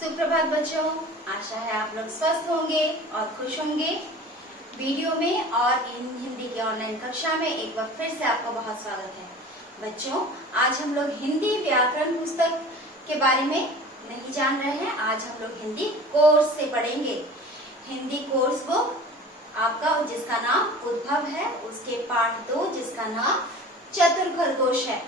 सुप्रभात बच्चों, आशा है आप लोग स्वस्थ होंगे और खुश होंगे। वीडियो में और इन हिंदी की ऑनलाइन कक्षा में एक बार फिर से आपका बहुत स्वागत है। बच्चों, आज हम लोग हिंदी व्याकरण पुस्तक के बारे में नहीं जान रहे हैं। आज हम लोग हिंदी कोर्स से पढ़ेंगे। हिंदी कोर्स बुक आपका जिसका नाम उद्भव है, उसके पाठ 2 जिसका नाम चतुर खरगोश है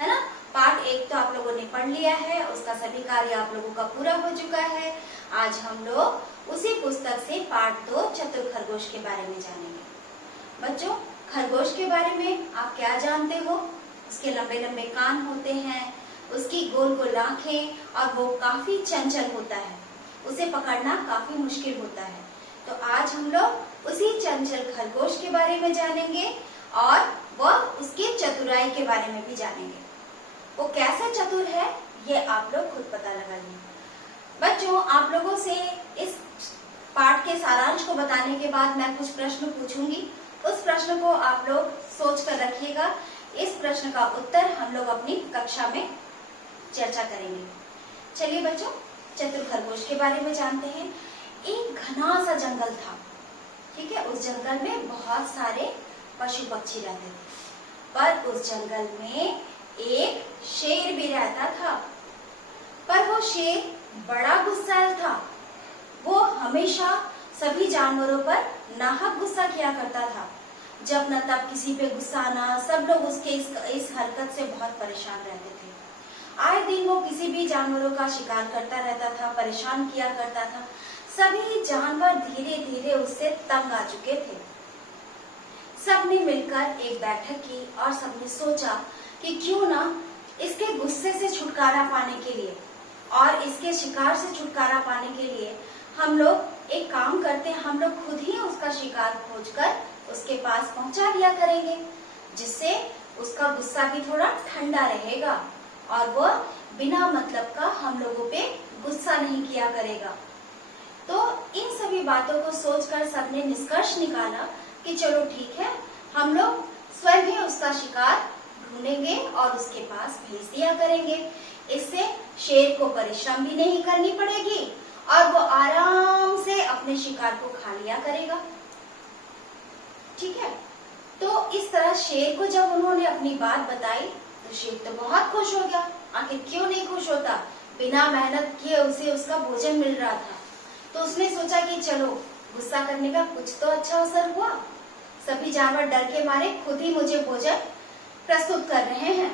ना। पाठ 1 तो आप लोगों ने पढ़ लिया है, उसका सभी कार्य आप लोगों का पूरा हो चुका है। आज हम लोग उसी पुस्तक से पाठ 2 चतुर खरगोश के बारे में जानेंगे। बच्चों, खरगोश के बारे में आप क्या जानते हो? उसके लंबे लंबे कान होते हैं, उसकी गोल गोल आंखें और वो काफी चंचल होता है। उसे पकड़ना काफी मुश्किल होता है। तो आज हम लोग उसी चंचल खरगोश के बारे में जानेंगे और वह उसके चतुराई के बारे में भी जानेंगे। वो कैसे चतुर है ये आप लोग खुद पता लगाइए। बच्चों, आप लोगों से इस पाठ के सारांश को बताने के बाद मैं कुछ प्रश्न पूछूंगी। उस प्रश्न को आप लोग सोच कर रखिएगा। इस प्रश्न का उत्तर हम लोग अपनी कक्षा में चर्चा करेंगे। चलिए बच्चों, चतुर खरगोश के बारे में जानते हैं। एक घना सा जंगल था, ठीक है। उस जंगल में बहुत सारे पशु पक्षी रहते थे, पर उस जंगल में एक शेर भी रहता था। पर वो शेर बड़ा गुस्सैल था। वो हमेशा सभी जानवरों पर नाहक गुस्सा किया करता था। जब न तब किसी पे गुस्सा आना, सब लोग उसके इस हरकत से बहुत परेशान रहते थे। आए दिन वो किसी भी जानवरों का शिकार करता रहता था, परेशान किया करता था। सभी जानवर धीरे धीरे उससे तंग आ चुके थे। सबने मिलकर एक बैठक की और सबने सोचा कि क्यों ना इसके गुस्से से छुटकारा पाने के लिए और इसके शिकार से छुटकारा पाने के लिए हम लोग एक काम करते हैं। हम लोग खुद ही उसका शिकार खोजकर उसके पास पहुंचा दिया करेंगे, जिससे उसका गुस्सा भी थोड़ा ठंडा रहेगा और वह बिना मतलब का हम लोगों पे गुस्सा नहीं किया करेगा। तो इन सभी बातों को सोचकर सबने निष्कर्ष निकाला कि चलो ठीक है, हम लोग स्वयं ही उसका शिकार ढूंढेंगे और उसके पास भेज दिया करेंगे। इससे शेर को परिश्रम भी नहीं करनी पड़ेगी और वो आराम से अपने शिकार को खा लिया करेगा, ठीक है। तो इस तरह शेर को जब उन्होंने अपनी बात बताई तो शेर तो बहुत खुश हो गया। आखिर क्यों नहीं खुश होता, बिना मेहनत किए उसे उसका भोजन मिल रहा था। तो उसने सोचा कि चलो, गुस्सा करने का कुछ तो अच्छा असर हुआ। सभी जानवर डर के मारे खुद ही मुझे भोजन प्रस्तुत कर रहे हैं।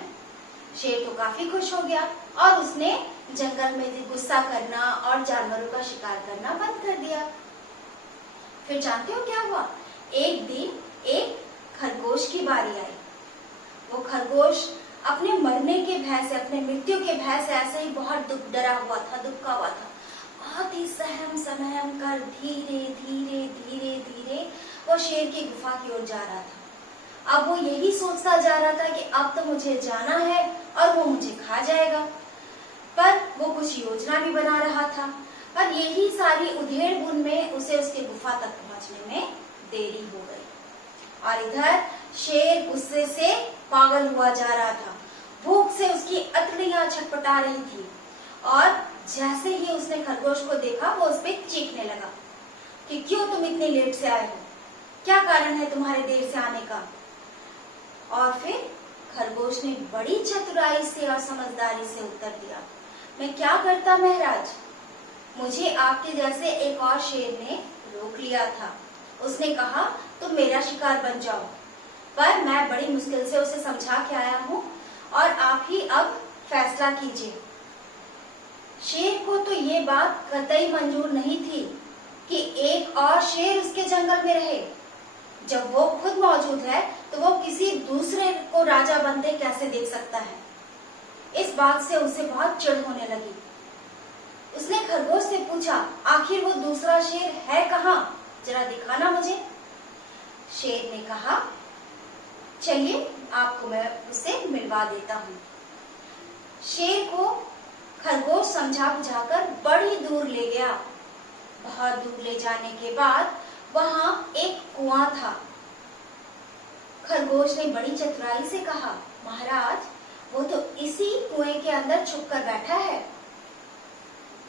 शेर तो काफी खुश हो गया और उसने जंगल में गुस्सा करना और जानवरों का शिकार करना बंद कर दिया। फिर जानते हो क्या हुआ? एक दिन एक खरगोश की बारी आई। वो खरगोश अपने मरने के भय से, अपने मृत्यु के भय से ऐसे ही बहुत डरा हुआ था, दुबका हुआ था। बहुत ही सहम सहम कर धीरे धीरे धीरे धीरे वो शेर की गुफा की ओर जा रहा था। अब वो यही सोचता जा रहा था कि अब तो मुझे जाना है और वो मुझे खा जाएगा। पर वो कुछ योजना भी बना रहा था, पर यही सारी उधेड़-बुन में उसे उसके गुफा तक पहुंचने में देरी हो गई। और इधर शेर गुस्से से पागल हुआ जा रहा था। भूख से उसकी अतड़ियां छटपटा रही थी और जैसे ही उसने खरगोश को देखा वो उस पर चीखने लगा कि क्यों तुम इतने लेट से आए हो, क्या कारण है तुम्हारे देर से आने का। और फिर खरगोश ने बड़ी चतुराई से और समझदारी से उत्तर दिया, मैं क्या करता महाराज, मुझे आपके जैसे एक और शेर ने रोक लिया था। उसने कहा तुम मेरा शिकार बन जाओ, पर मैं बड़ी मुश्किल से उसे समझा के आया हूँ और आप ही अब फैसला कीजिए। शेर को तो ये बात कतई मंजूर नहीं थी कि एक और शेर उसके जंगल में रहे। जब वो खुद मौजूद है तो वो किसी दूसरे को राजा बनते कैसे देख सकता है। इस बात से उसे बहुत चिढ़ होने लगी। उसने खरगोश से पूछा, आखिर वो दूसरा शेर है कहाँ, जरा दिखाना मुझे। शेर ने कहा, चलिए आपको मैं उसे मिलवा देता हूँ। शेर को खरगोश समझा बुझाकर बड़ी दूर ले गया। बहुत दूर ले जाने के बाद वहां एक कुआं था। खरगोश ने बड़ी चतुराई से कहा, महाराज वो तो इसी कुएं के अंदर छुपकर बैठा है।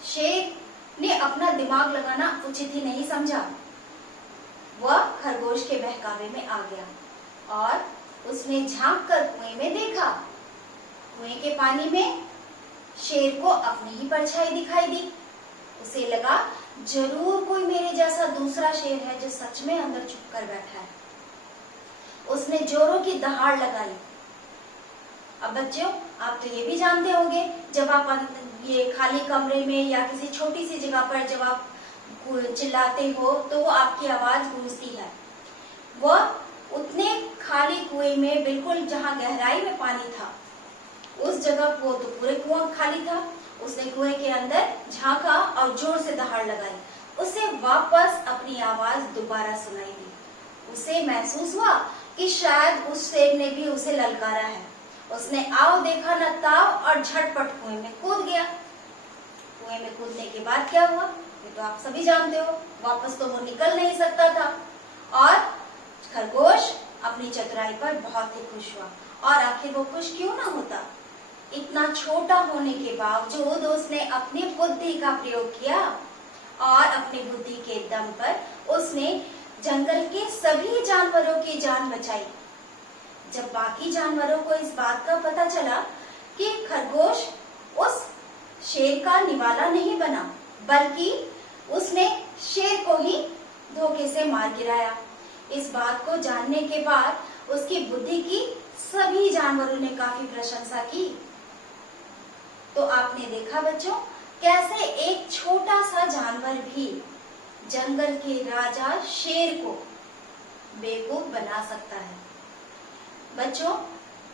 शेर ने अपना दिमाग लगाना उचित ही नहीं समझा। वह खरगोश के बहकावे में आ गया और उसने झांक कर कुएं में देखा। कुएं के पानी में शेर को अपनी ही परछाई दिखाई दी। उसे लगा जरूर कोई मेरे जैसा दूसरा शेर है जो सच में अंदर छुप कर बैठा है। उसने जोरों की दहाड़ लगाई। अब बच्चों, आप तो ये भी जानते होंगे, जब आप ये खाली कमरे में या किसी छोटी सी जगह पर जब आप चिल्लाते हो तो वो आपकी आवाज गूंजती है। वह उतने खाली कुएं में, बिल्कुल जहां गहराई में पानी था, उस जगह वो तो पूरे कुआं खाली था। उसने कुएं के अंदर झांका और जोर से दहाड़ लगाई। उसे वापस अपनी आवाज दोबारा सुनाई दी। उसे महसूस हुआ कि शायद उस शेर ने भी उसे ललकारा है। उसने आओ देखा न ताव और झटपट कुएं में कूद गया। कुएं में कूदने के बाद क्या हुआ ये तो आप सभी जानते हो। वापस तो वो निकल नहीं सकता था और खरगोश अपनी चतुराई पर बहुत ही खुश हुआ। और आखिर वो खुश क्यों ना होता। इतना छोटा होने के बावजूद उसने अपनी बुद्धि का प्रयोग किया और अपनी बुद्धि के दम पर उसने जंगल के सभी जानवरों की जान बचाई। जब बाकी जानवरों को इस बात का पता चला कि खरगोश उस शेर का निवाला नहीं बना, बल्कि उसने शेर को ही धोखे से मार गिराया, इस बात को जानने के बाद उसकी बुद्धि की सभी जानवरों ने काफी प्रशंसा की। तो आपने देखा बच्चों, कैसे एक छोटा सा जानवर भी जंगल के राजा शेर को बेवकूफ बना सकता है। बच्चों,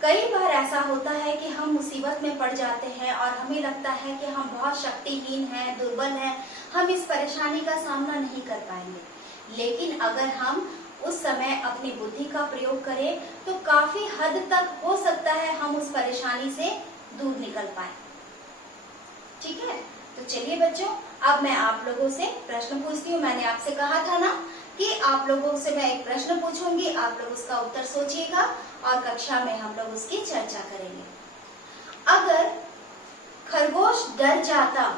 कई बार ऐसा होता है कि हम मुसीबत में पड़ जाते हैं और हमें लगता है कि हम बहुत शक्तिहीन हैं, दुर्बल हैं, हम इस परेशानी का सामना नहीं कर पाएंगे। लेकिन अगर हम उस समय अपनी बुद्धि का प्रयोग करें तो काफी हद तक हो सकता है हम उस परेशानी से दूर निकल पाए। ठीक है, तो चलिए बच्चों, अब मैं आप लोगों से प्रश्न पूछती हूँ। मैंने आपसे कहा था ना कि आप लोगों से मैं एक प्रश्न पूछूंगी, आप लोग उसका उत्तर सोचिएगा और कक्षा में हम लोग उसकी चर्चा करेंगे। अगर खरगोश डर जाता,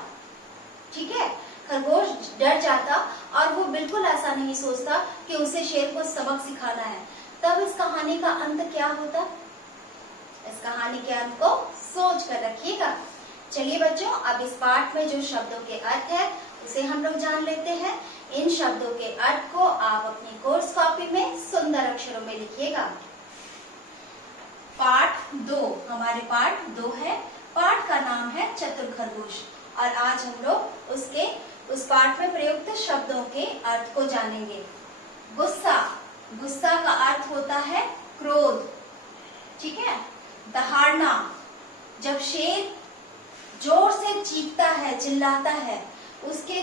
ठीक है, खरगोश डर जाता और वो बिल्कुल ऐसा नहीं सोचता कि उसे शेर को सबक सिखाना है, तब इस कहानी का अंत क्या होता? इस कहानी के अंत को सोच कर रखिएगा। चलिए बच्चों, अब इस पाठ में जो शब्दों के अर्थ है उसे हम लोग जान लेते हैं। इन शब्दों के अर्थ को आप अपनी कोर्स कॉपी में सुंदर अक्षरों में लिखिएगा। पाठ 2, हमारे पाठ 2 है। पाठ का नाम है चतुर खरगोश और आज हम लोग उस पाठ में प्रयुक्त शब्दों के अर्थ को जानेंगे। गुस्सा, गुस्सा का अर्थ होता है क्रोध, ठीक है। दहाड़ना, जब शेर जोर से चीखता है, चिल्लाता है, उसके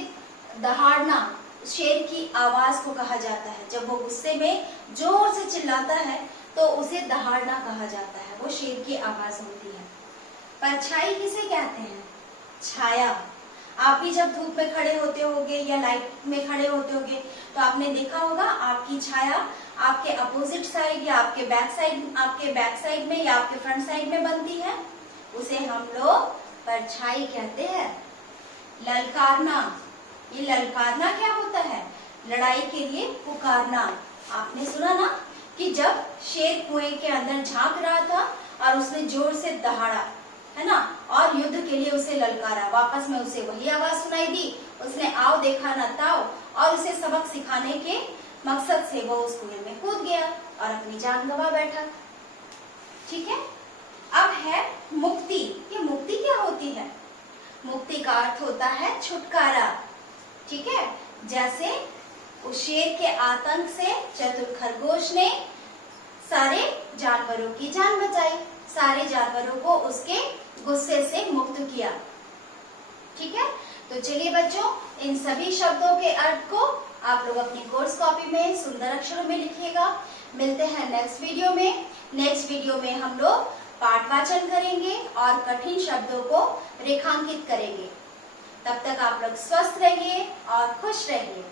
दहाड़ना शेर की आवाज को कहा जाता है। जब वो गुस्से में जोर से चिल्लाता है तो उसे दहाड़ना कहा जाता है, वो शेर की आवाज होती है। परछाई किसे कहते हैं? छाया। आप भी जब धूप में खड़े होते होगे या लाइट में खड़े होते होगे तो आपने देखा होगा आपकी छाया आपके अपोजिट साइड या आपके बैक साइड में या आपके फ्रंट साइड में बनती है, उसे हम लोग परछाई कहते हैं। ललकारना, ये ललकारना क्या होता है? लड़ाई के लिए पुकारना। आपने सुना ना कि जब शेर कुएं के अंदर झांक रहा था और उसने जोर से दहाड़ा, है ना, और युद्ध के लिए उसे ललकारा, वापस में उसे वही आवाज सुनाई दी। उसने आओ देखा न ताओ और उसे सबक सिखाने के मकसद से वो उस कुएं में कूद गया और अपनी जान गंवा बैठा। ठीक है, अब है मुक्ति। ये मुक्ति क्या होती है? मुक्ति का अर्थ होता है छुटकारा, ठीक है। जैसे उस शेर के आतंक से चतुर खरगोश ने सारे जानवरों की जान बचाई, सारे जानवरों को उसके गुस्से से मुक्त किया। ठीक है, तो चलिए बच्चों, इन सभी शब्दों के अर्थ को आप लोग अपनी कोर्स कॉपी में सुंदर अक्षरों में लिखिएगा। मिलते हैं नेक्स्ट वीडियो में। नेक्स्ट वीडियो में हम लोग पाठ वाचन करेंगे और कठिन शब्दों को रेखांकित करेंगे। तब तक आप लोग स्वस्थ रहिए और खुश रहिए।